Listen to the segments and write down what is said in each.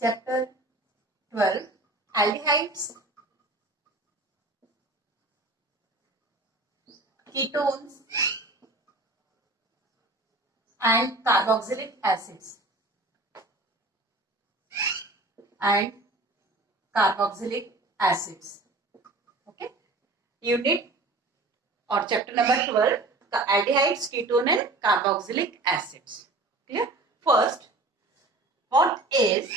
Chapter 12, Aldehydes, Ketones and carboxylic acids. And carboxylic acids. Okay. Unit or chapter number 12, aldehydes, ketone and carboxylic acids. Clear? First, what is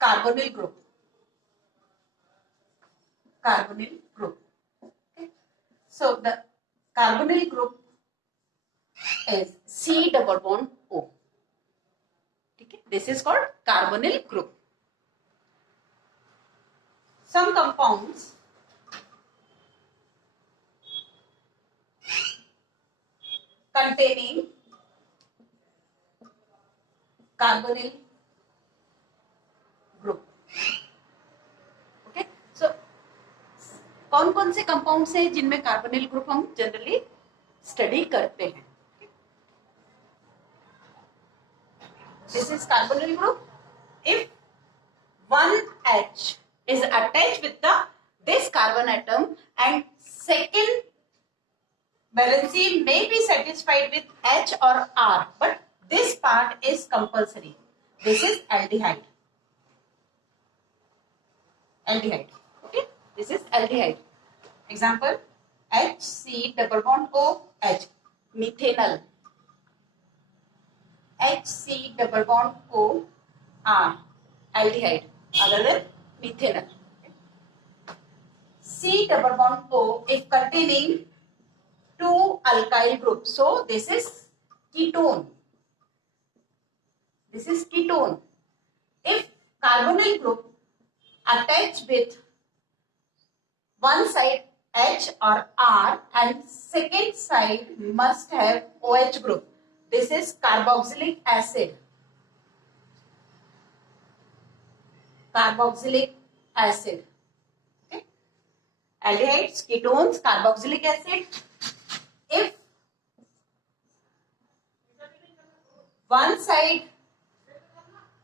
carbonyl group? Carbonyl group. Okay. So the carbonyl group is C double bond O. Okay. This is called carbonyl group. Some compounds containing carbonyl group. Okay. So कौन कौन से कंपाउंड्स हैं जिनमें carbonyl group हम generally study करते हैं? This is carbonyl group. If one H is attached with this carbon atom and second valency may be satisfied with H or R, but this part is compulsory. This is aldehyde. Aldehyde. Okay. This is aldehyde. Example: HC double bond OH, methanol. HC double bond O R, aldehyde, other than methanol. C double bond O if containing two alkyl groups, so this is ketone. This is ketone. If carbonyl group attached with one side H or R and second side must have OH group, this is carboxylic acid. Carboxylic acid. Okay. Aldehydes, ketones, carboxylic acid. If one side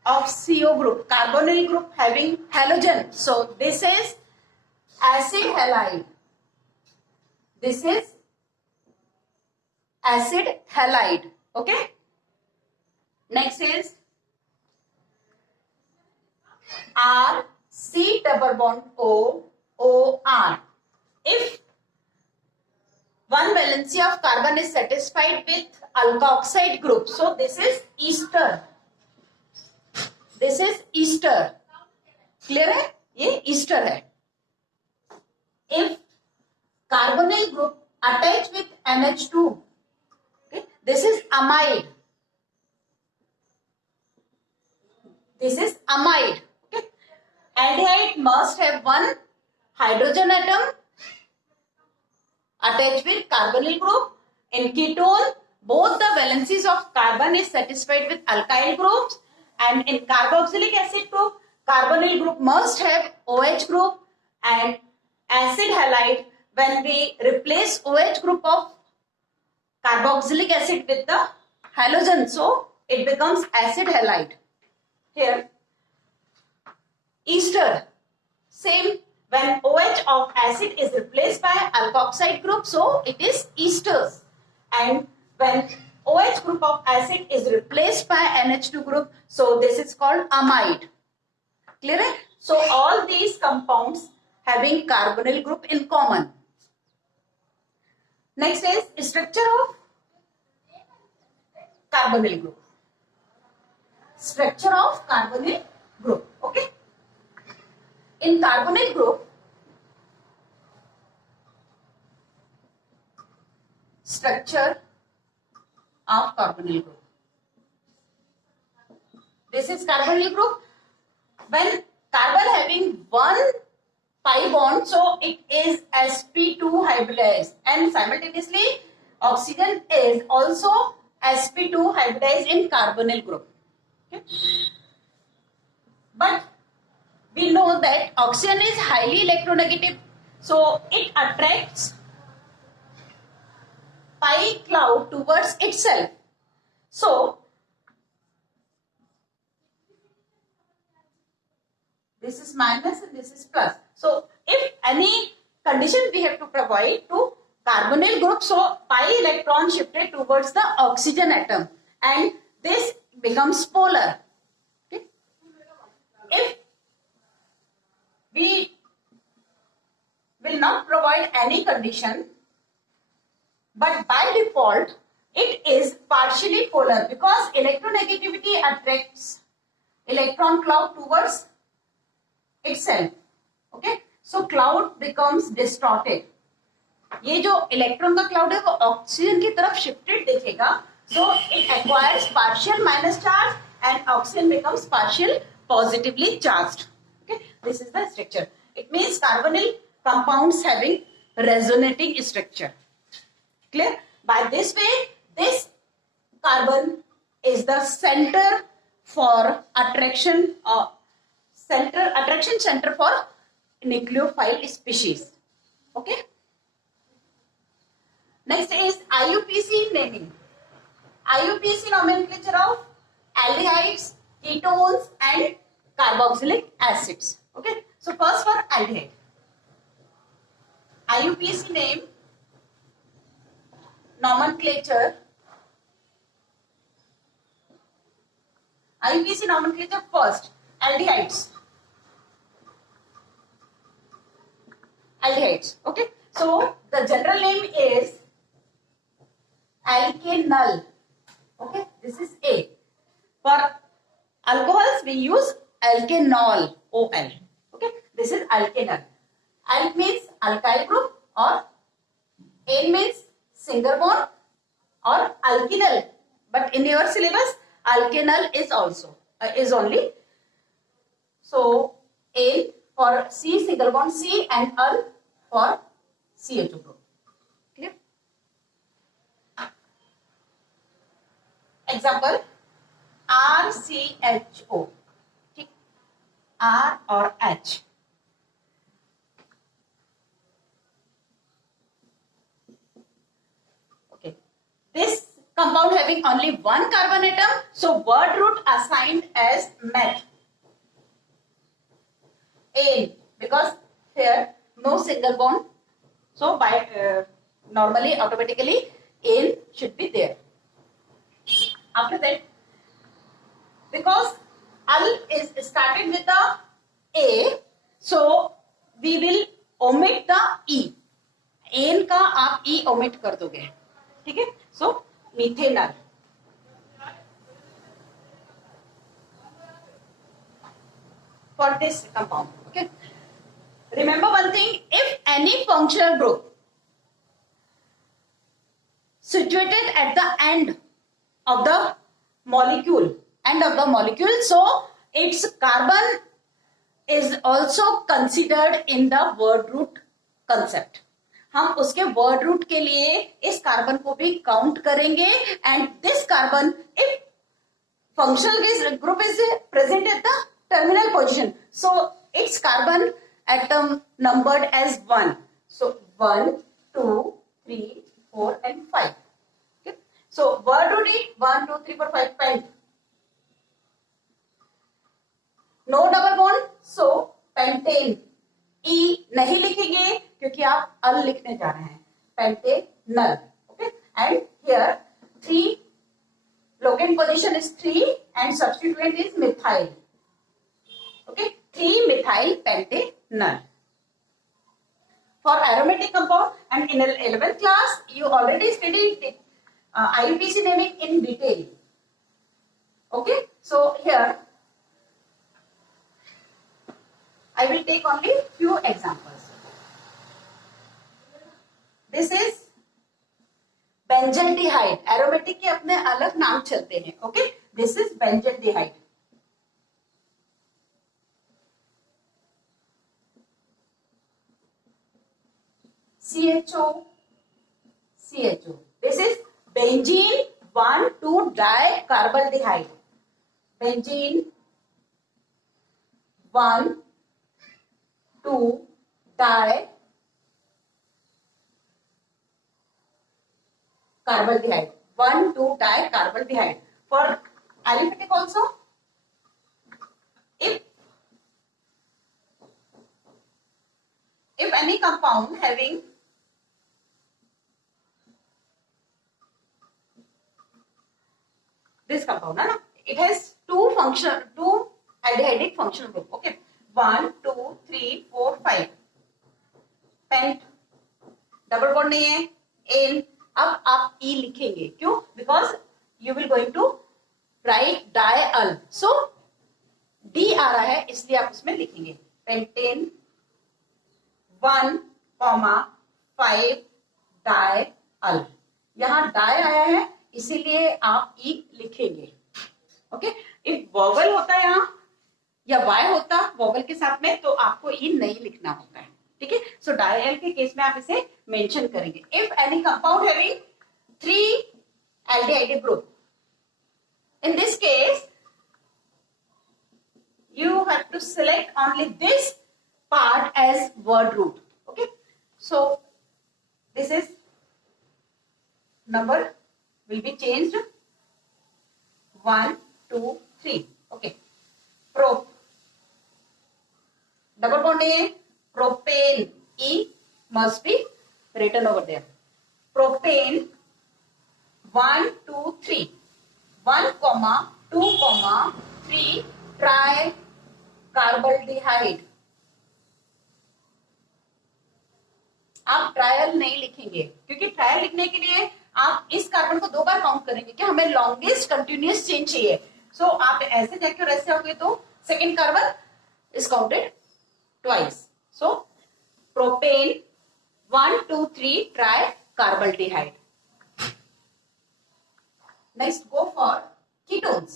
of CO group, carbonyl group having halogen, so this is acid halide. This is acid halide. Okay. Next is R C double bond O O R. If one valency of carbon is satisfied with alkoxide group, so this is ester. This is ester. Clear है? ये ester है. If carbonyl group attached with NH2, okay, this is amide. This is amide. Okay. Aldehyde must have one hydrogen atom attached with carbonyl group. In ketone, both the valencies of carbon is satisfied with alkyl groups, and in carboxylic acid group, carbonyl group must have OH group, and acid halide, when we replace OH group of carboxylic acid with the halogen, so it becomes acid halide. Here, ester, same, when OH of acid is replaced by alkoxide group, so it is esters. And when OH group of acid is replaced by NH2 group, so this is called amide. Clear? So all these compounds having carbonyl group in common. Next is structure of carbonyl group. Structure of carbonyl group. Okay. In carbonyl group, structure of carbonyl group. This is carbonyl group. When carbon having one pi bond, so it is sp2 hybridized, and simultaneously oxygen is also sp2 hybridized in carbonyl group. Okay. But we know that oxygen is highly electronegative, so it attracts pi cloud towards itself. So this is minus and this is plus. So if any condition we have to provide to carbonyl group, so pi electron shifted towards the oxygen atom and this becomes polar. Okay? If we will not provide any condition, but by default it is partially polar because electronegativity attracts electron cloud towards itself. Okay, so cloud becomes distorted. ये जो इलेक्ट्रॉन का क्लाउड है वो ऑक्सीजन की तरफ शिफ्टेड दिखेगा, so it acquires partial minus charge and oxygen becomes partial positively charged. Okay, this is the structure. It means carbonyl compounds having resonating structure. Clear? By this way, this carbon is the center for attraction center for nucleophile species. Okay. Next is IUPAC naming. IUPAC nomenclature of aldehydes, ketones and carboxylic acids. Okay. So first for aldehyde. IUPAC name nomenclature. IUPAC nomenclature first. Aldehydes. Aldehydes. Okay. So the general name is alkanol. Okay. This is A. For alcohols we use alkanol. OL. Okay. This is alkanol. Alk means alkyl group or N means single bond or alkynyl. But in your syllabus alkanol is also is only. So N for C single bond C and Al for CH2 group. Clear? Example RCHO. R or H. Okay. This compound having only one carbon atom, so word root assigned as met. N, because here no single bond, so by normally automatically N should be there. After that, because Al is started with the A, so we will omit the E. N का आप E omit कर दोगे, ठीक है? So methanol. For this compound, okay. Remember one thing: if any functional group situated at the end of the molecule, so its carbon is also considered in the word root concept. हम उसके word root के लिए इस कार्बन को भी काउंट करेंगे and this carbon if functional group is present at the terminal position, so its carbon atom numbered as 1. So 1, 2, 3, 4 and 5. Okay. So word root is 1, 2, 3, 4, 5 pent. No double bond, so pentane. E नहीं लिखेंगे क्योंकि आप अल लिखने जा रहे हैं. Pentanol. Okay. And here 3 locant position is 3 and substituent is methyl. Okay, 3-methyl pentanol. For aromatic compound, and in 11th class you already studied IUPAC naming in detail. Okay, so here I will take only few examples. This is benzaldehyde. Aromatic के अपने अलग नाम चलते हैं. Okay, this is benzaldehyde. CHO. This is benzene 1,2-dicarbaldehyde. Benzene 1,2-dicarbaldehyde. 1,2-dicarbaldehyde. For aliphatic also, if if any compound having this compound, na? It has two aldehydic functional group. Okay, 1, 2, 3, 4, 5. Pent, double bond नहीं है, an. अब आप e लिखेंगे, क्यों? Because you will going to write diol, so D आ रहा है इसलिए आप उसमें लिखेंगे पेंटेन 1,5 डायअल. यहां डाय आया है इसीलिए आप ई लिखेंगे. ओके, इफ वॉवल होता यहां या वाई होता वॉवल के साथ में तो आपको ई नहीं लिखना होता है. ठीक है, सो डायअल के केस में आप इसे मेंशन करेंगे. If any compound having 3 aldehyde group, in this case you have to select only this part as word root. Okay, so this is number will be changed 1, 2, 3. Okay, prop, double bond नहीं है, propane, E must be written over there. Propane 1, 2, 3. 1, 2, 3 ट्राइकार्बल्डिहाइड. आप ट्रायल नहीं लिखेंगे क्योंकि ट्रायल लिखने के लिए आप इस कार्बन को 2 बार काउंट करेंगे कि हमें लॉन्गेस्ट कंटिन्यूअस चेन चाहिए. सो आप ऐसे जाके और ऐसे होंगे तो second carbon is counted twice. सो प्रोपेन 1, 2, 3 ट्राइकार्बल्डिहाइड. Next, go for ketones.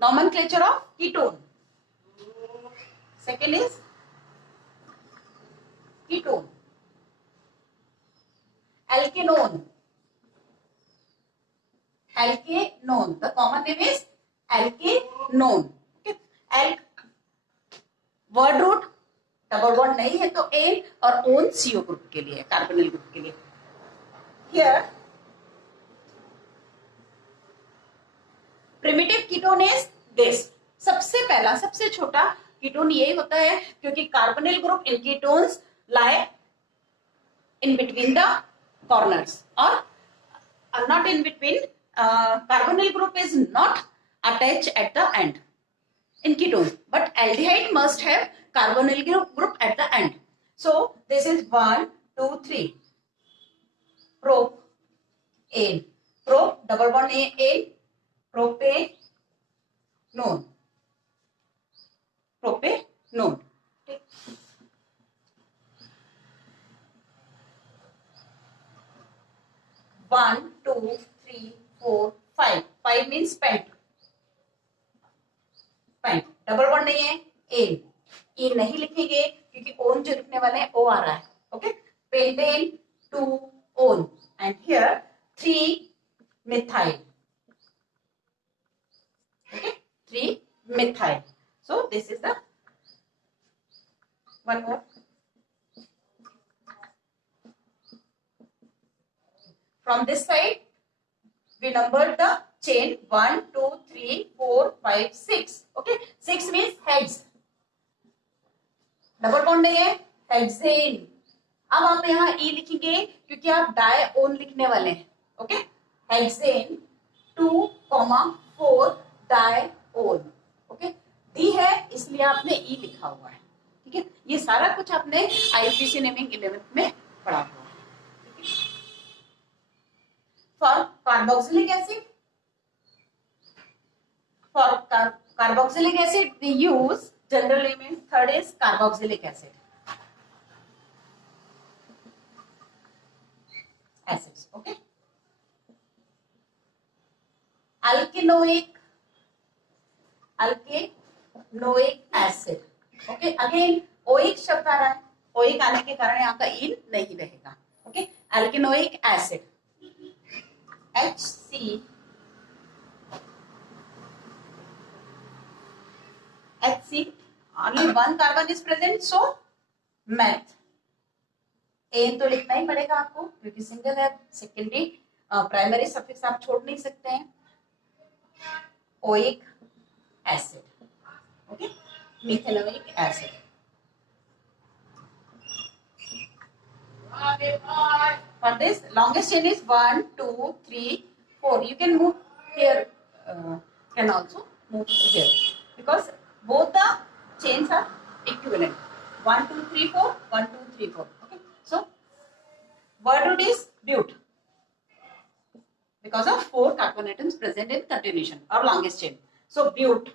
Nomenclature of ketone. Second is ketone. Alkanone. Alkanone. The common name is alkanone. Okay. Word root double bond नहीं है तो एन और ओन सीओ ग्रुप के लिए, कार्बोनिल ग्रुप के लिए. Here primitive ketone is this. सबसे पहला सबसे छोटा कीटोन यही होता है क्योंकि carbonyl group in ketones lie in between the corners और not in between. Carbonyl group is not attach at the end in ketone, but aldehyde must have carbonyl group at the end. So this is 1, 2, 3 propane. Prop double bond A, propanone. Propanone. 1, 2, 3, 4, 5. 5 means pent. Double bond नहीं है, एन. ई नहीं लिखेंगे क्योंकि ओन जो लिखने वाले हैं ओ आ रहा है. Okay, pentane 2 own and here 3 methyl. Okay, 3 मिथाइल. So this is the one more. From this side we numbered the chain 1, 2, 3, 4, 5, 6. Okay, 6 means heads. डबल बॉन्ड नहीं है, हेक्सेन. अब आप यहाँ ई लिखेंगे क्योंकि आप डायओन लिखने वाले हैं. ओके, हेक्सेन 2, 4 डायओन. ओके, डी है इसलिए आपने ई लिखा हुआ है. ठीक है, ये सारा कुछ आपने आईपीसी नेमिंग 11th में पढ़ा हुआ है. For carboxylic acid, we use generally means third is carboxylic acids. Okay, alkanoic acid. Okay, again oic शब्द आ रहा है, oic आने के कारण यहाँ का इन नहीं रहेगा. Okay, alkanoic acid HC only one carbon is present, so meth. एन तो लिखना ही पड़ेगा आपको क्योंकि सिंगल है. सेकेंडरी प्राइमरी सफिक्स आप छोड़ नहीं सकते हैं. Oic acid. Okay, methanoic acid. For this, longest chain is 1, 2, 3, 4. You can move here, can also move here because both the chains are equivalent. 1, 2, 3, 4, 1, 2, 3, 4. Okay. So, word root is but because of 4 carbon atoms present in continuation or longest chain. So, but.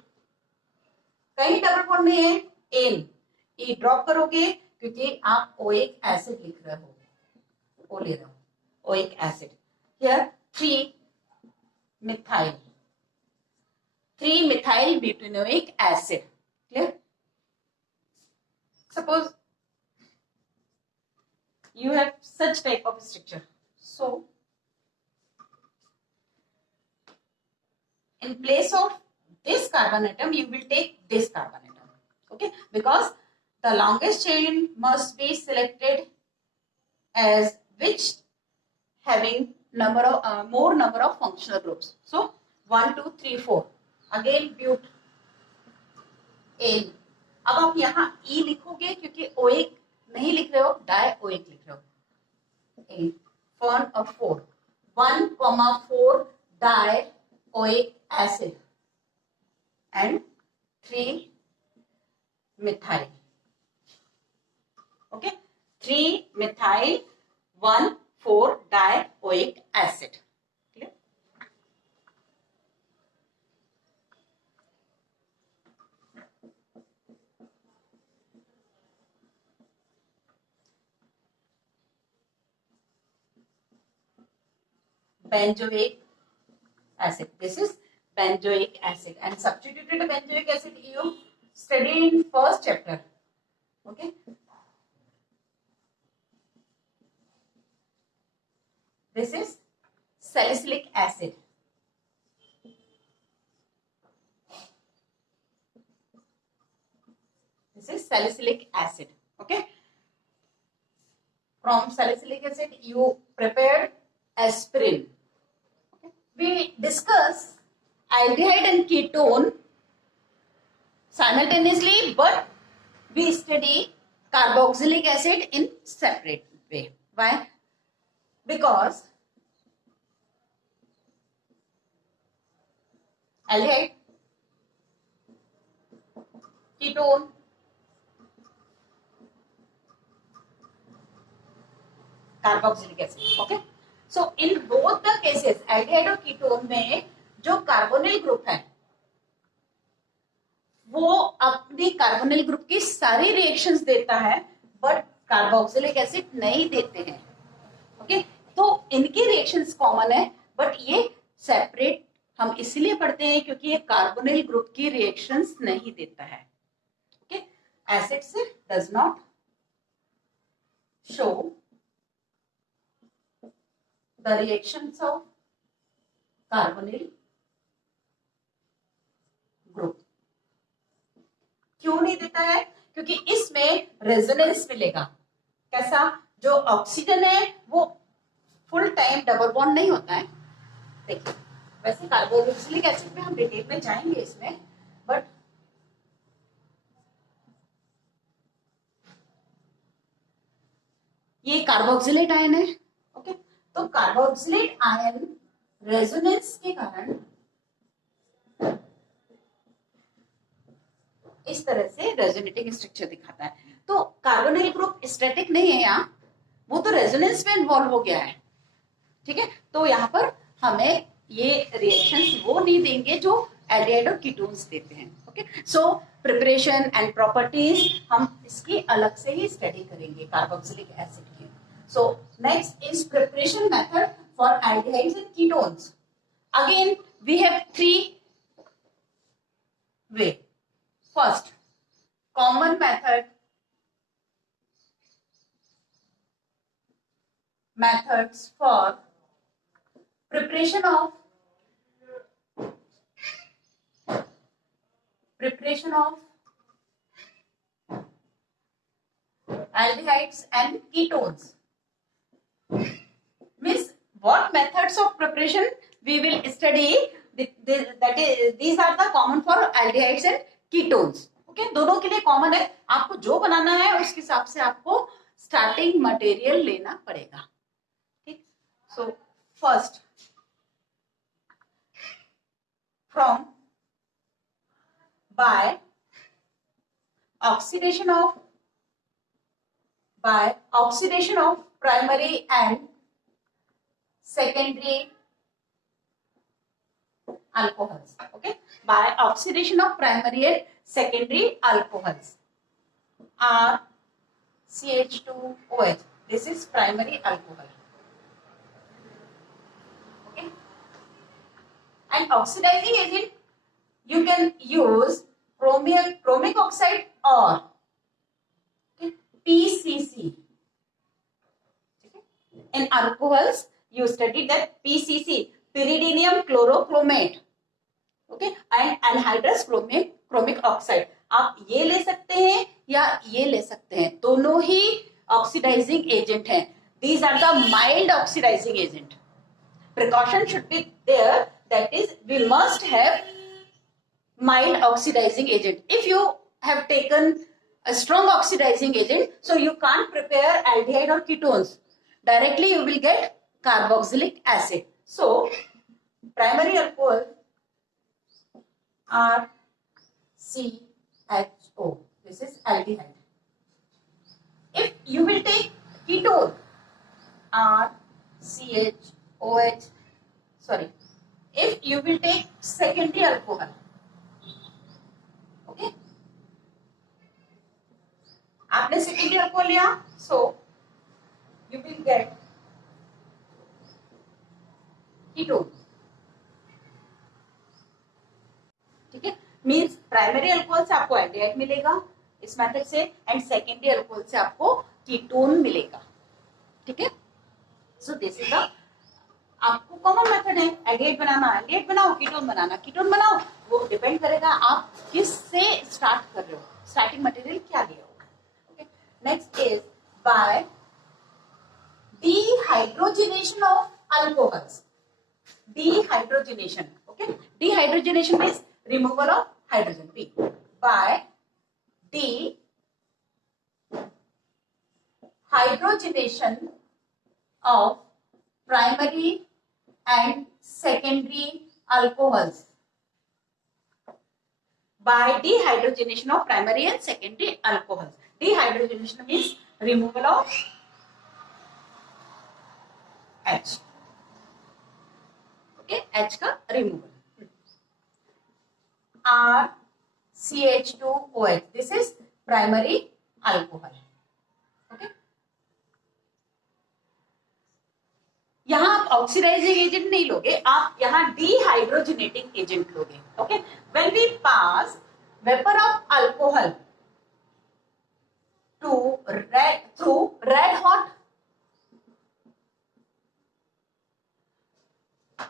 कहीं double bond नहीं है, N E drop करोगे क्योंकि आप oic acid लिख रहे हो, ओ ले रहे हो, oic acid. Here 3 methyl butanoic acid. Clear? Suppose you have such type of structure. So, in place of this carbon atom, you will take this carbon atom. Okay? Because the longest chain must be selected as which having number of more number of functional groups. So 1, 2, 3, 4. Again but एन. अब आप यहाँ E लिखोगे क्योंकि ओइक नहीं लिख रहे हो, डाई ओइक लिख रहे हो. एन form of 4 1,4 dioic acid and 3 methyl. Okay, 3 methyl 1,4 dioic acid. Clear? Benzoic acid. This is benzoic acid, and substituted benzoic acid you study in first chapter. Okay. This is salicylic acid. This is salicylic acid. Okay. From salicylic acid you prepared aspirin. Okay. We discuss aldehyde and ketone simultaneously, but we study carboxylic acid in separate way. Why? Because aldehyde, ketone, carboxylic acid. Okay. So in both the cases, aldehyde और ketone में जो carbonyl group है वो अपनी carbonyl group की सारी रिएक्शंस देता है, बट कार्बोक्सिलिक एसिड नहीं देते हैं. ओके. तो इनके रिएक्शंस कॉमन है, बट ये सेपरेट हम इसलिए पढ़ते हैं क्योंकि ये कार्बोनिल ग्रुप की रिएक्शंस नहीं देता है. ओके. एसिड से does not show the reactions of carbonyl group. क्यों नहीं देता है? क्योंकि इसमें रेजोनेंस मिलेगा. कैसा? जो ऑक्सीजन है वो फुल टाइम डबल बॉन्ड नहीं होता है. देखिए, वैसे कार्बोक्सिलिक एसिड में हम डिटेल में जाएंगे इसमें, बट ये कार्बोक्सिलेट आयन है. ओके. तो कार्बोक्सिलेट आयन रेजोनेंस के कारण इस तरह से रेजोनेटिंग स्ट्रक्चर दिखाता है. तो कार्बोनिल ग्रुप स्टैटिक नहीं है यहाँ, वो तो रेजोनेंस में इन्वॉल्व हो गया है. ठीक है. तो यहाँ पर हमें ये रिएक्शंस वो नहीं देंगे जो एल्डिहाइड और कीटोन्स देते हैं. Okay. So preparation and properties हम इसकी अलग से ही स्टडी करेंगे कार्बोक्सिलिक एसिड की. So next is preparation method for aldehydes and ketones. Again we have 3 way. First, common methods for preparation of aldehydes and ketones. Means what methods of preparation we will study. These are the common for aldehydes and ketones. Okay. दोनों के लिए कॉमन है. आपको जो बनाना है उसके हिसाब से आपको स्टार्टिंग मटेरियल लेना पड़ेगा. ठीक. So first from by oxidation of primary and secondary alcohols. Okay, by oxidation of primary and secondary alcohols. R CH2OH. This is primary alcohol. Okay, and oxidizing agent you can use chromic oxide or PCC. In alcohols, you studied that PCC, pyridinium chlorochromate, okay, and anhydrous chromic oxide. आप ये ले सकते हैं या ये ले सकते हैं, दोनों ही ऑक्सीडाइजिंग एजेंट हैं. These are the mild oxidizing agent. Precaution should be there, that is, we must have mild oxidizing agent. If you have taken a strong oxidizing agent, so you can't prepare aldehyde or ketones. Directly you will get carboxylic acid. So primary alcohol RCHO. This is aldehyde. If you will take ketone RCHOH. Sorry. If you will take secondary alcohol. Okay. आपने secondary alcohol लिया, so you will get ketone. ठीक है, means primary alcohol से आपको एल्डिहाइड मिलेगा इस मेथड से, and secondary alcohol से आपको कीटोन मिलेगा. ठीक है, सो दिस इज द आपको कॉमन मेथड है. एल्डिहाइड बनाना, एल्डिहाइड बनाओ, कीटोन बनाना, कीटोन बनाओ. वो डिपेंड करेगा आप किस से स्टार्ट कर रहे हो, स्टार्टिंग मटेरियल क्या लिया होगा. Okay, next is by dehydrogenation of alcohols. Dehydrogenation. Okay, dehydrogenation means removal of hydrogen. B. By dehydrogenation of primary and secondary alcohols. By dehydrogenation of primary and secondary alcohols. Dehydrogenation means removal of H. Okay, H का removal. RCH2OH. This is primary alcohol. Okay. यहाँ आप oxidising agent नहीं लोगे, आप यहाँ dehydrogenating agent लोगे. Okay, when we pass vapour of alcohol through red hot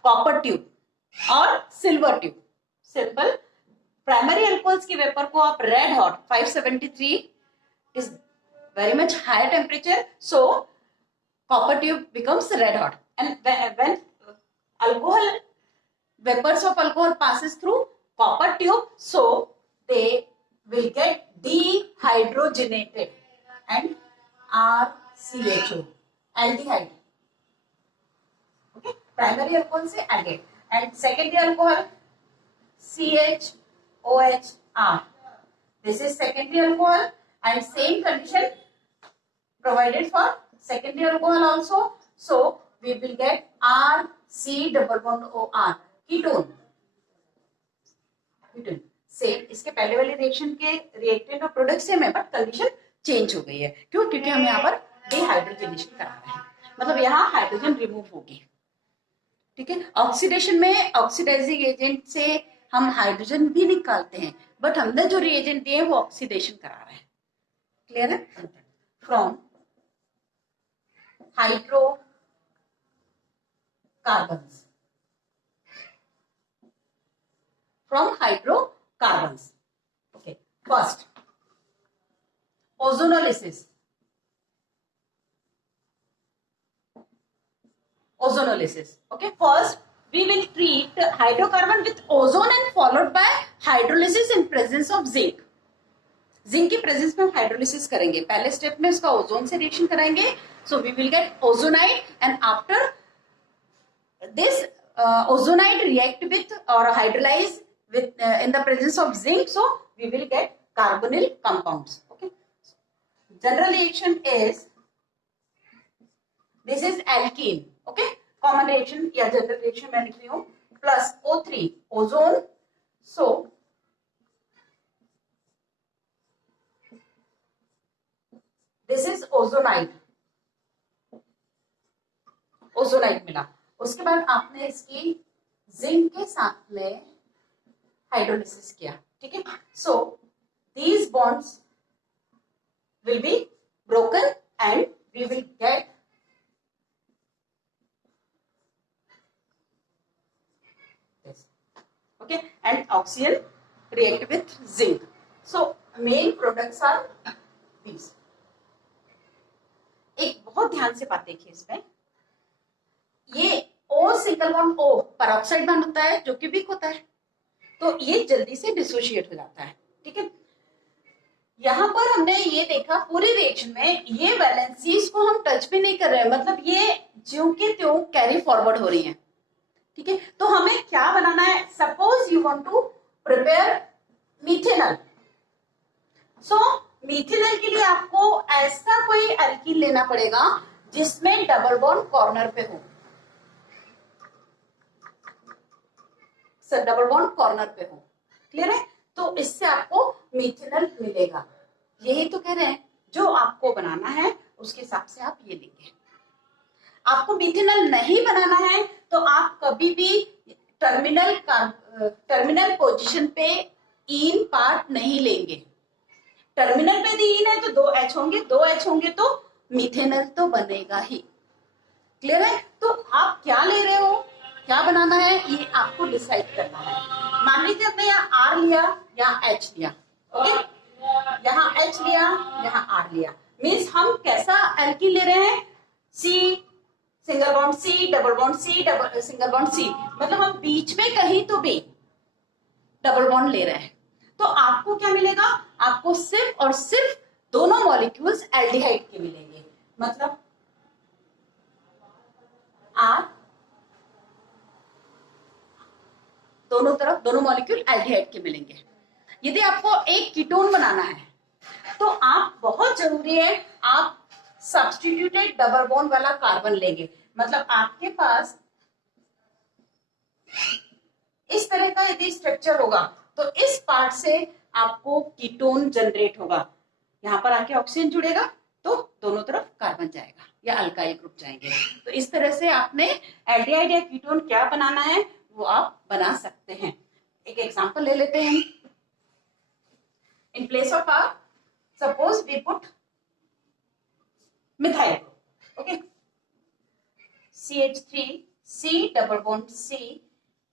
copper tube और silver tube. Simple, primary alcohols की वेपर को आप red hot 573 is very much higher temperature, so copper tube becomes red hot, and when alcohol vapors of alcohol passes through copper tube, so they will get dehydrogenated and RCHO, aldehyde. Okay, primary alcohol से aldehyde, and secondary alcohol CHOHR. This is secondary alcohol, and same condition provided for secondary alcohol also, so we will get RC=OR, ketone. ketone same इसके पहले वाले रिएक्शन के रिएक्टेंट और product same है, but condition change हो गई है. क्यों? क्योंकि हम यहाँ पर डिहाइड्रोजनेशन करा रहे हैं, मतलब यहाँ हाइड्रोजन रिमूव होगी. ठीक है, ऑक्सीडेशन में ऑक्सीडाइजिंग एजेंट से हम हाइड्रोजन भी निकालते हैं, बट हमने जो रिएजेंट दिए वो ऑक्सीडेशन करा रहे हैं. क्लियर है? From hydrocarbons. From hydrocarbons. Okay. First, ozonolysis. Ozonolysis. Okay. First, we will treat hydrocarbon with ozone and followed by hydrolysis in presence of zinc. Zinc की प्रेजेंस में हम हाइड्रोलिसिस करेंगे। पहले स्टेप में उसका ओजोन से रिएक्शन कराएंगे, so we will get ozonide and after this ozonide react with और hydrolyse with in the presence of zinc, so we will get carbonyl compounds. Okay, general reaction is this is alkene. Okay, common reaction या general reaction मैं लिख रही हूँ, plus O3 ozone, so this is ozonide, ozonide मिला। उसके बाद आपने इसकी जिंक के साथ में हाइड्रोलिसिस किया, ठीक है। So these bonds will be broken and we will get this, okay, and oxygen react with zinc. So main products are these. एक बहुत ध्यान से बात देखिए इसमें, ये O single bond O peroxide bond होता है जो कि वीक होता है, तो ये जल्दी से डिसोशिएट हो जाता है, ठीक है। यहां पर हमने ये देखा पूरी रिएक्शन में ये वैलेंसीज को हम टच भी नहीं कर रहे हैं, मतलब ये ज्यों के त्यों कैरी फॉरवर्ड हो रही हैं, ठीक है। तो हमें क्या बनाना है, suppose you want to prepare methanol, so methanol के लिए आपको ऐसा कोई एल्कीन लेना पड़ेगा जिसमें डबल बॉन्ड कॉर्नर पे हो, सर डबल बॉन्ड कॉर्नर पे हो, क्लियर है। तो इससे आपको मीथेनॉल मिलेगा, यही तो कह रहे हैं, जो आपको बनाना है उसके हिसाब से आप ये लेंगे। आपको मीथेनॉल नहीं बनाना है तो आप कभी भी टर्मिनल पोजीशन पे ईन पार्ट नहीं लेंगे। टर्मिनल पे दी ईन है तो 2 H होंगे, 2 H होंगे तो मीथेनॉल तो बनेगा ही, क्लियर है। तो आप क्या ले रहे हो, क्या बनाना है, ये आपको डिसाइड करना है। मान लीजिए आपने यहाँ R लिया या H लिया, ओके, यहाँ H लिया यहाँ R लिया, मीन्स हम कैसा एल्कीन ले रहे हैं, C single bond C double bond C double single bond C, मतलब हम बीच में कहीं तो भी डबल बॉन्ड ले रहे हैं। तो आपको क्या मिलेगा, आपको सिर्फ और सिर्फ दोनों मॉलिक्यूल्स एल्डिहाइड के मिलेंगे, मतलब R दोनों तरफ दोनों मॉलिक्यूल एल्डिहाइड के मिलेंगे। यदि आपको एक कीटोन बनाना है तो आप बहुत जरूरी है आप सब्स्टिट्यूटेड डबल बॉन्ड वाला कार्बन लेंगे, मतलब आपके पास इस तरह का यदि स्ट्रक्चर होगा तो इस पार्ट से आपको कीटोन जनरेट होगा, यहां पर आके ऑक्सीजन जुड़ेगा तो दोनों तरफ कार्बन जाएगा या अल्काइल ग्रुप जाएंगे। तो इस तरह से आपने एल्डिहाइड या कीटोन क्या बनाना है वो आप बना सकते हैं। एक एग्जांपल ले लेते हैं, in place of R suppose we put methyl, okay, CH3 C double bond C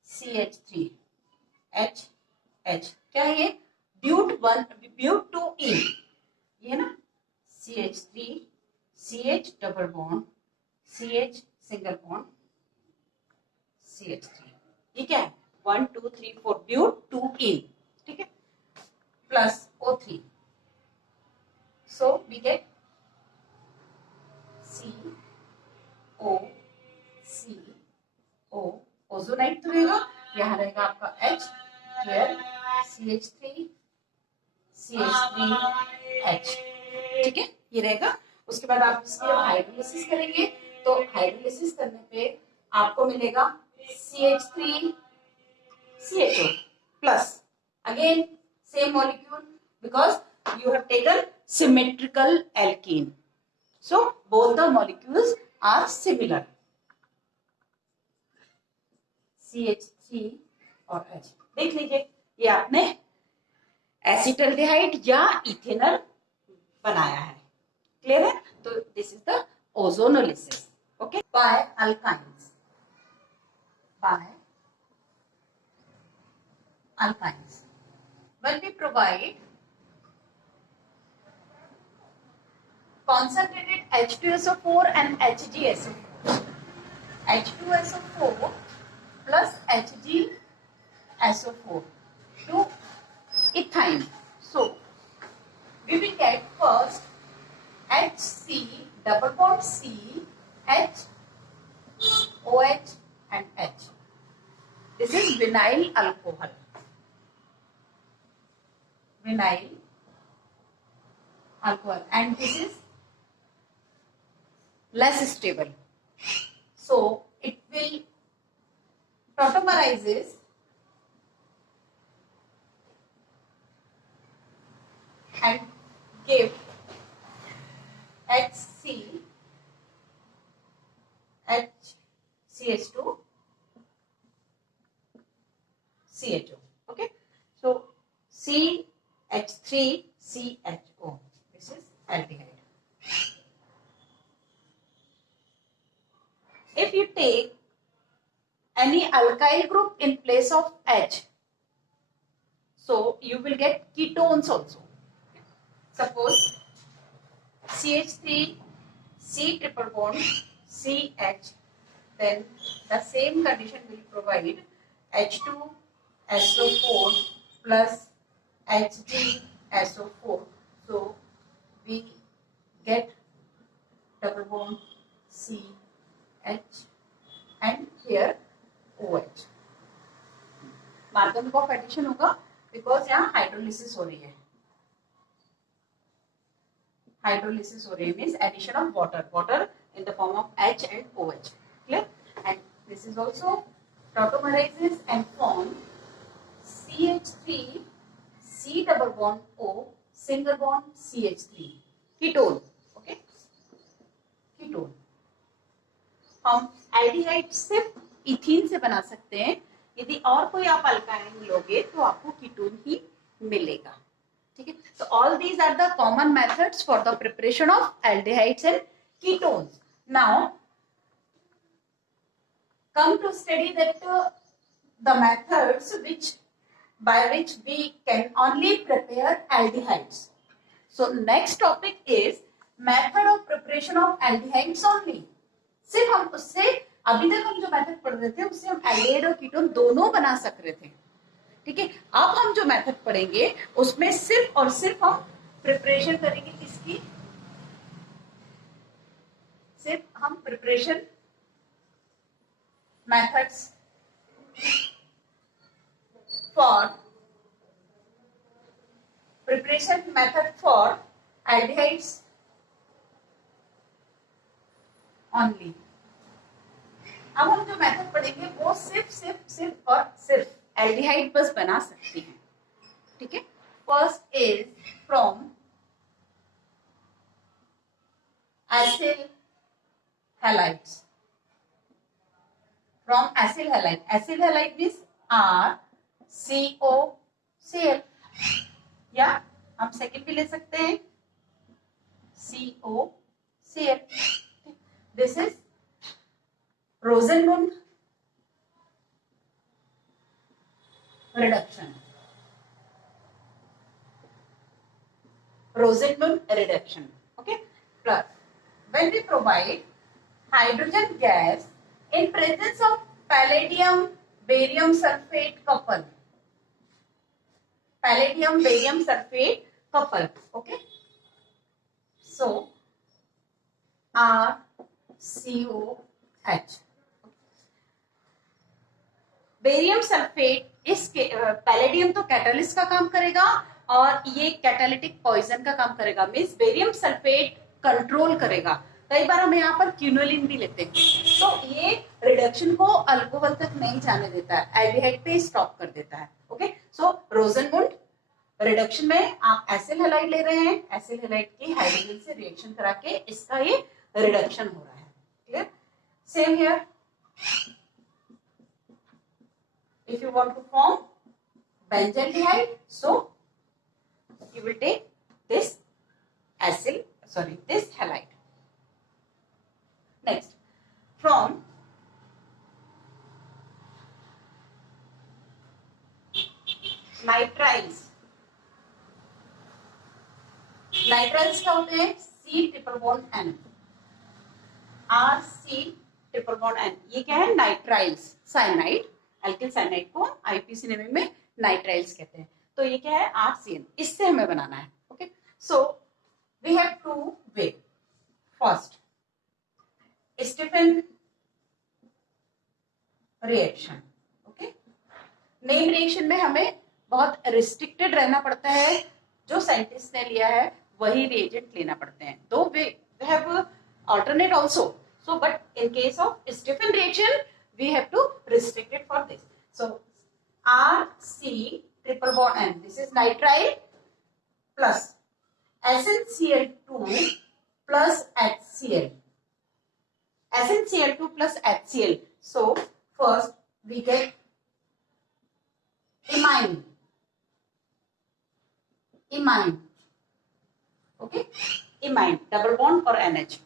CH3 H H, क्या है ये, ब्यूट 2 ईन, ये है ना, CH3 CH double bond CH single bond CH3, ये क्या है 1 2 3 4 ब्यूट 2 ईन, ठीक है, plus O3, so we get CO ozonide तो रहेगा, यहाँ रहेगा आपका H, फिर CH3 CH3H, ठीक है, ये रहेगा। उसके बाद आप इसके हाइड्रोलिसिस करेंगे तो हाइड्रोलिसिस करने पे आपको मिलेगा CH3 CHO plus again same molecule because you have taken symmetrical alkene, so both the molecules are similar, CH3 और H। देख लीजिए ये आपने एसिटल्डिहाइड या इथेनॉल बनाया है, क्लियर है। तो this is the ozonolysis, okay, by alkynes, by alkynes when we provide concentrated H2SO4 and HgSO4, H2SO4 plus HgSO4 to ethyne, so we will get first HC double bond C, H, OH and H. This is vinyl alcohol. Vinyl alcohol, and this is less stable. So it will tautomerizes and give HC, HCH2, CHO. Okay, so CH3CHO. This is aldehyde. If you take any alkyl group in place of H, so you will get ketones also. Suppose CH3, C triple bond, CH, then the same condition will provide H2SO4 plus HgSO4. So we get double bond CH and here OH. Markovnikov addition होगा because यहाँ हाइड्रोलिसिस हो रही है. Hydrolysis हो रही है means addition of water in the form of H and OH. Clear? And this is also tautomerizes and form CH3 C double bond O single bond CH3 ketone. Okay, ketone. हम एल्डिहाइड सिर्फ इथीन से बना सकते हैं. यदि और कोई आप अल्काइन लोगे तो आपको कीटोन ही मिलेगा. ठीक है. So all these are the common methods for the preparation of aldehydes and ketones. Now come to study that the methods by which we can only prepare aldehydes. So next topic is method of preparation of aldehydes only. सिर्फ हम उससे अभी तक हम जो मेथड पढ़ रहे थे उससे हम एल्डिहाइड और कीटोन दोनों बना सक रहे थे. ठीक है. अब हम जो मेथड पढ़ेंगे उसमें सिर्फ और सिर्फ हम प्रिपरेशन करेंगे. किसकी? सिर्फ हम preparation methods for preparation method for aldehydes only. अब हम जो मेथड पढ़ेंगे वो सिर्फ और सिर्फ एल्डिहाइड बस बना सकती हैं. ठीक है. First is from acyl halides. From acyl halide. Acyl halide means RCOCl या हम सेकेंड भी ले सकते हैं COCl. This is Rosenmund reduction. Rosenmund reduction. Okay. Plus, when we provide hydrogen gas in presence of palladium barium sulfate couple. Palladium barium sulfate couple. Okay. So RCOH. Barium sulphate इस पैलेडियम तो कैटालिस्ट का काम करेगा और ये कैटालिटिक पॉइजन का काम करेगा. मींस बेरियम सल्फेट कंट्रोल करेगा. कई बार हम यहाँ पर क्यूनोलिन भी लेते हैं तो ये रिडक्शन को अल्कोहल तक नहीं जाने देता है, एल्डिहाइड पे स्टॉप कर देता है. ओके. सो रोजनमुंड रिडक्शन में आप एसिल हैलाइड ले रहे हैं. एसिल हैलाइड की हाइड्रोजन से रिएक्शन करा के इसका ये रिडक्शन हो रहा है. Clear? Same here. If you want to form benzaldehyde, so you will take this this halide. Next, from nitriles. Nitriles क्या होते हैं? C triple bond N. RC triple bond N. ये क्या है? Nitriles. Cyanide. एल्किल साइनाइड को IPC name में नाइट्राइल्स कहते हैं. तो ये क्या है? RCN. इससे हमें बनाना है. Okay. So we have two way. First, Stephen reaction. Okay, name reaction में हमें बहुत रिस्ट्रिक्टेड रहना पड़ता है, जो साइंटिस्ट ने लिया है वही रिएजेंट लेना पड़ते हैं. दो वे have alternate also, so but in case of Stephen reaction we have to restrict it for this. So RC triple bond N, this is nitrile plus SnCl2 plus HCl, SnCl2 plus HCl. So first we get imine, okay, imine double bond or NH,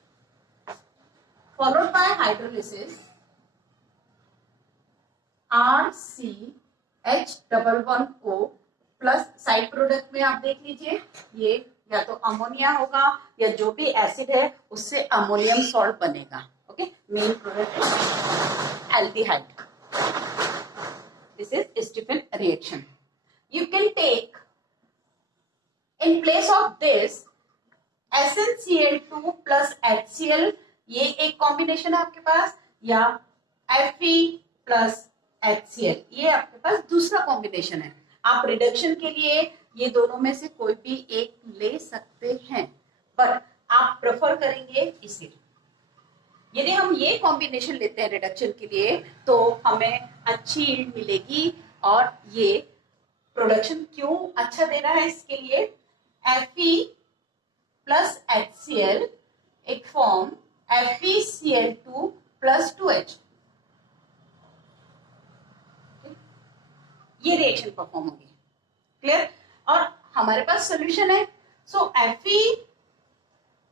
followed by hydrolysis RCH double bond O plus side product में आप देख लीजिए, ये या तो अमोनिया होगा या जो भी एसिड है उससे अमोनियम सॉल्ट बनेगा. Okay, main product aldehyde. This is Stephen reaction. You can take in place of this SnCl2 plus HCl, ये एक कॉम्बिनेशन है आपके पास, या Fe प्लस HCl, ये आपके पास दूसरा कॉम्बिनेशन है. आप रिडक्शन के लिए ये दोनों में से कोई भी एक ले सकते हैं, पर आप प्रेफर करेंगे इसे. यदि हम ये कॉम्बिनेशन लेते हैं रिडक्शन के लिए तो हमें अच्छी यील्ड मिलेगी. और ये प्रोडक्शन क्यों अच्छा दे रहा है, इसके लिए Fe प्लस HCl एक फॉर्म FeCl2 प्लस 2H, ये रिएक्शन परफॉर्म होगी. क्लियर? और हमारे पास सोल्यूशन है. सो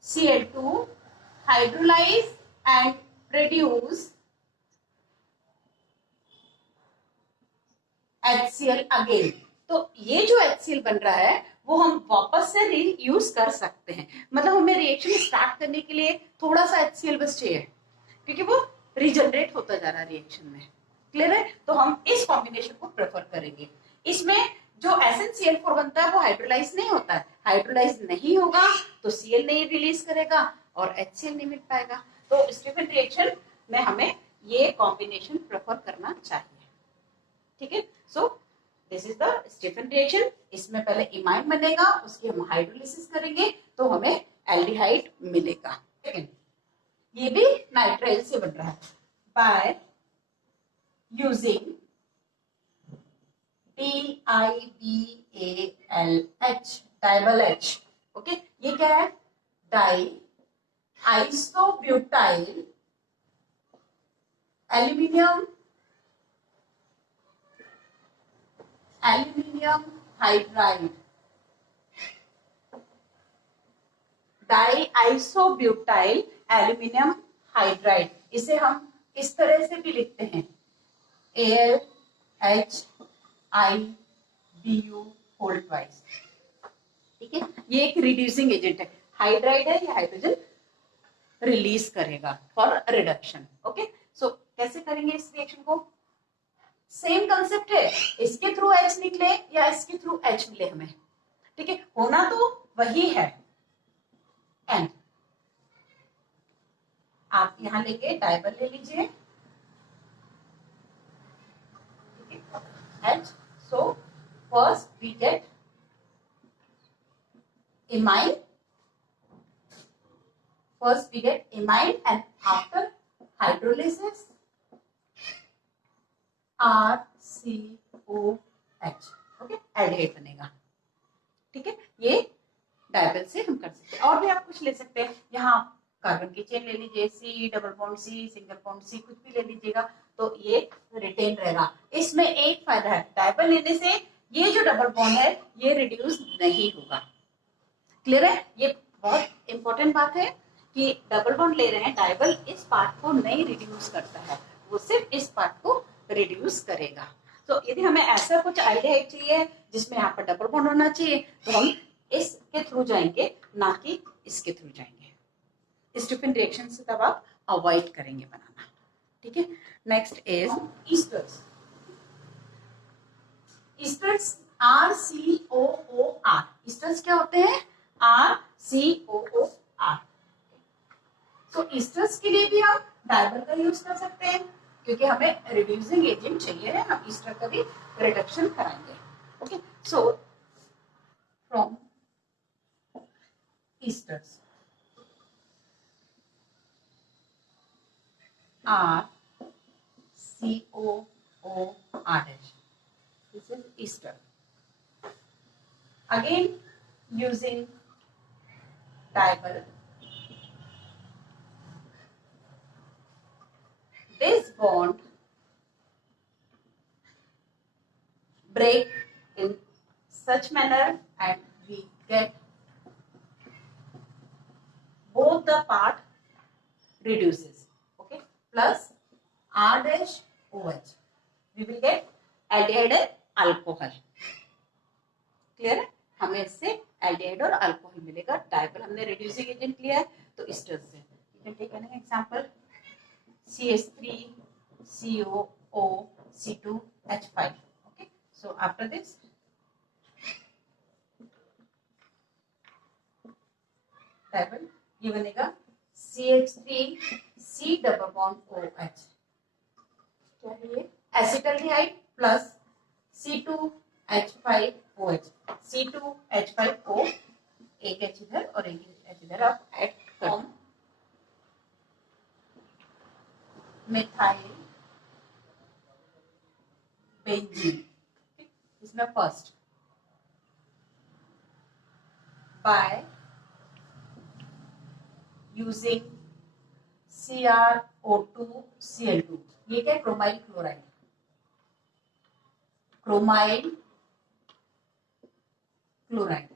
FeCl2 hydrolyse and produce HCl again. तो ये जो HCl बन रहा है वो हम वापस से रीयूज कर सकते हैं. मतलब हमें रिएक्शन स्टार्ट करने के लिए थोड़ा सा HCl बस चाहिए, क्योंकि वो रिजनरेट होता जा रहा है रिएक्शन में. क्लियर है? तो हम इस कॉम्बिनेशन को प्रेफर करेंगे. इसमें जो SnCl4 बनता है वो हाइड्रोलाइज नहीं होता है. हाइड्रोलाइज नहीं होगा तो Cl नहीं रिलीज करेगा और HCl नहीं मिल पाएगा. तो स्टीफन रिएक्शन में हमें ये कॉम्बिनेशन प्रेफर करना चाहिए. ठीक है? So this is the Stephen reaction. इसमें पहले इमाइन बनेगा, उसकी हम हाइड्रोलिसिस करेंगे तो हमें एल्डिहाइड मिलेगा. सेकेंड, ये भी नाइट्राइल से बन रहा है by using DIBALH, DIBAL H. Okay, ये क्या है? Diisobutyl aluminium hydride, diisobutyl aluminium hydride. इसे हम इस तरह से भी लिखते हैं AlHIBu होल ट्वाइस. ठीक है, ये एक रिड्यूसिंग एजेंट है. हाइड्राइड है, ये हाइड्रोजन रिलीज करेगा फॉर रिडक्शन. ओके, सो कैसे करेंगे इस रिएक्शन को? सेम कंसेप्ट है, इसके थ्रू H निकले या इसके थ्रू H मिले हमें. ठीक है, होना तो वही है. एंड आप यहां लेके डाइबल ले लीजिए. H. So first we get imine. And after hydrolysis RCOH. Okay, aldehyde बनेगा. ठीक है, ये डाइबल से हम कर सकते हैं. और भी आप कुछ ले सकते हैं. यहाँ कार्बन की चेन ले लीजिए, C double bond C, single bond C, कुछ भी ले लीजिएगा तो ये रिटेन रहेगा. इसमें एक फायदा है, डाइबल लेने से ये जो डबल बॉन्ड है ये रिड्यूस नहीं होगा. क्लियर है? ये बहुत इंपॉर्टेंट बात है कि डबल बॉन्ड ले रहे हैं, डाइबल इस पार्ट को नहीं रिड्यूस करता है, वो सिर्फ इस पार्ट को रिड्यूस करेगा. तो यदि हमें ऐसा कुछ एल्डिहाइड चाहिए जिसमें यहाँ पर डबल बॉन्ड होना चाहिए तो हम इसके थ्रू जाएंगे, ना कि इसके थ्रू जाएंगे. स्टीफन रिएक्शन से तब आप अवॉइड करेंगे बनाना. ठीक है, next is esters. Esters RCOOR. Esters क्या होते हैं? RCOOR। तो ईस्टर्स के लिए भी हम डायबल का यूज कर सकते हैं, क्योंकि हमें रिड्यूसिंग एजेंट चाहिए है, हम ईस्टर का भी रिडक्शन कराएंगे। Okay, so from esters RCOOR, this is Easter. Again using diagonal, this bond break in such manner and we get both the part reduces, okay, plus R dash OH, we will get aldehyde and alcohol. Clear है, हमें इससे एल्डिहाइड और अल्कोहल मिलेगा। डायबल हमने reducing agent लिया है, तो ester से you can take an example CH3COO C2H5। Okay, so after this DIBAL ये बनेगा CH3C डबल बॉन्ड OH, क्या है ये, एसिटाल्डिहाइड प्लस C2H5OH, C2H5O, एक H इधर और एक H इधर, आप ऐड फॉर्म मिथाइल बेंजीन। इसमें फर्स्ट बाय यूजिंग CrO2Cl2, ये क्या है, chromyl chloride, chromyl chloride,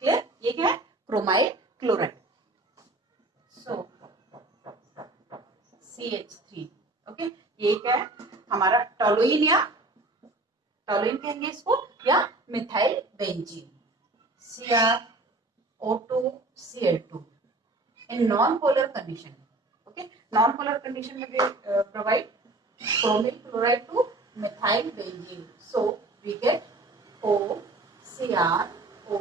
clear, ये क्या है, क्रोमाइल क्लोराइड। सो CH3, ओके, ये क्या है, हमारा टोलुइन या टोलुइन कहेंगे इसको, या methyl benzene, CrO2Cl2 in non polar condition. Okay, non polar condition में provide chromyl chloride to methyl benzene, so we get OCrO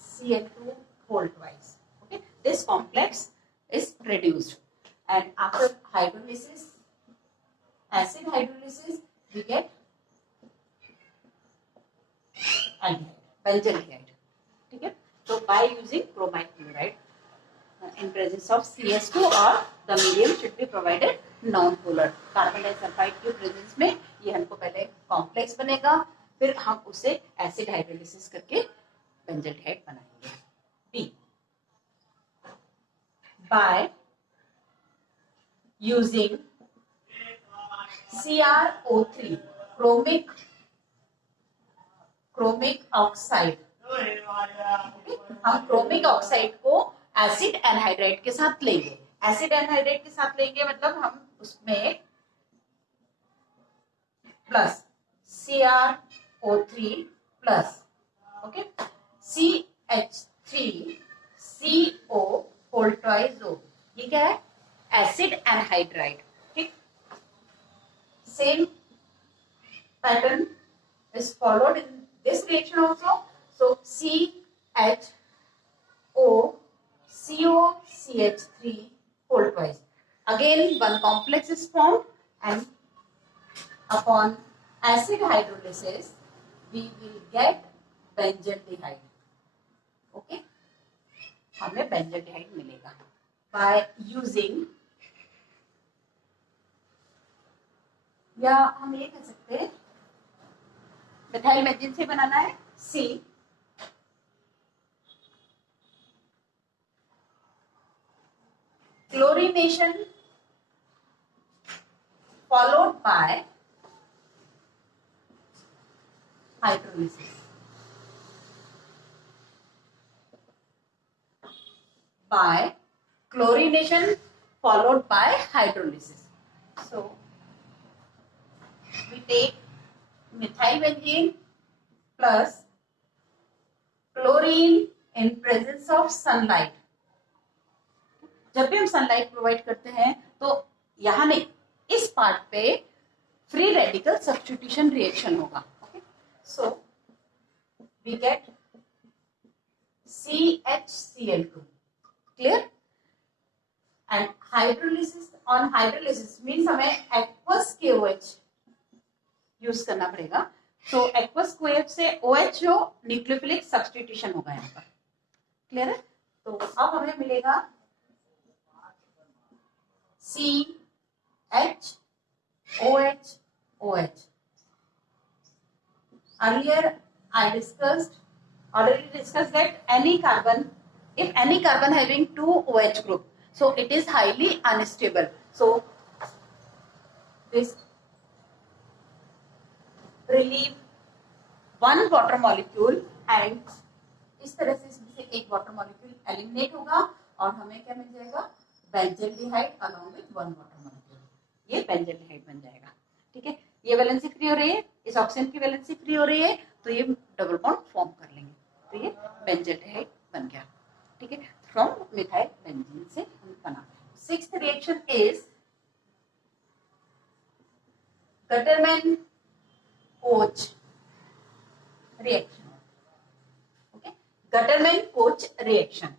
Cl2 whole twice. Okay, this complex is reduced, and after hydrolysis, acid hydrolysis, we get aldehyde, benzaldehyde. ठीक है, so by using bromine chloride in presence of CS2, or the medium should be provided non-polar. Carbon disulphide की presence में ये हमको पहले complex बनेगा, फिर हम उसे एसिड हाइड्रोलिसिस करके बेंजल्डिहाइड बनाएंगे। B, by using CrO3 chromic oxide, हम क्रोमिक ऑक्साइड को एसिड एनहाइड्राइड के साथ लेंगे। एसिड एनहाइड्राइड के साथ लेंगे मतलब हम उसमें plus CrO3 plus, okay, CH3CO whole twice O, ये क्या है, एसिड एनहाइड्राइड। ठीक, same pattern is followed in this reaction also. So CHO-CH3 whole twice. Again one complex is formed, and upon acid hydrolysis we will get benzaldehyde. Okay, हमें benzaldehyde मिलेगा by using, या हम ये कह सकते हैं मिथाइल बेंजीन से बनाना है C, chlorination followed by hydrolysis, by chlorination followed by hydrolysis. So we take methyl benzene plus chlorine in presence of sunlight. जब भी हम सनलाइट प्रोवाइड करते हैं तो यहाँ नहीं, इस पार्ट पे फ्री रेडिकल सब्स्टिट्यूशन रिएक्शन होगा। Okay, so we get CHCl2. Clear? And hydrolysis, on hydrolysis means हमें aqueous KOH यूज करना पड़ेगा. तो aqueous KOH से OH जो न्यूक्लियोफिलिक सब्स्टिट्यूशन होगा यहाँ पर. क्लियर है? तो अब हमें मिलेगा CHOH. Earlier I already discussed that if any carbon having two OH group, so it is highly unstable. So this relieve one water molecule and इस तरह से इसमें से एक वाटर मॉलिक्यूल एलिमिनेट होगा और हमें क्या मिल जाएगा? Benzaldehyde along with one water molecule. ये बेंजल्डिहाइड बन जाएगा. ठीक है, ये वैलेंसी फ्री हो रही है, इस ऑक्सीजन की वैलेंसी फ्री हो रही है, तो ये डबल बॉन्ड फॉर्म कर लेंगे. तो ये बेंजल्डिहाइड बन गया. ठीक है, फ्रॉम मिथाइल बेंजीन से बना. Sixth reaction is Gattermann-coach reaction. Okay, Gutterman-Koch reaction.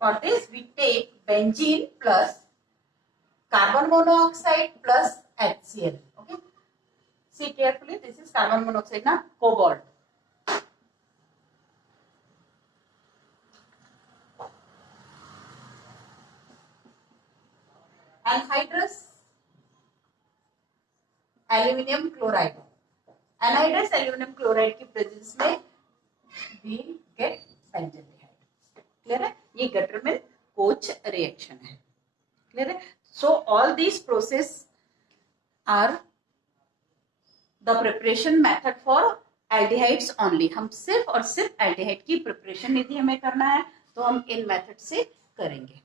For this we take benzene plus carbon monoxide plus HCl. Okay, see carefully, this is carbon monoxide na, cobalt. Anhydrous aluminum chloride. Anhydrous aluminum chloride की presence में we get benzaldehyde. Clear है? ये Gutterman-Koch reaction है. Clear है? So all these process are the preparation method for aldehydes only. हम सिर्फ और सिर्फ एल्डिहाइड की प्रिपरेशन यदि हमें करना है तो हम इन मेथड से करेंगे.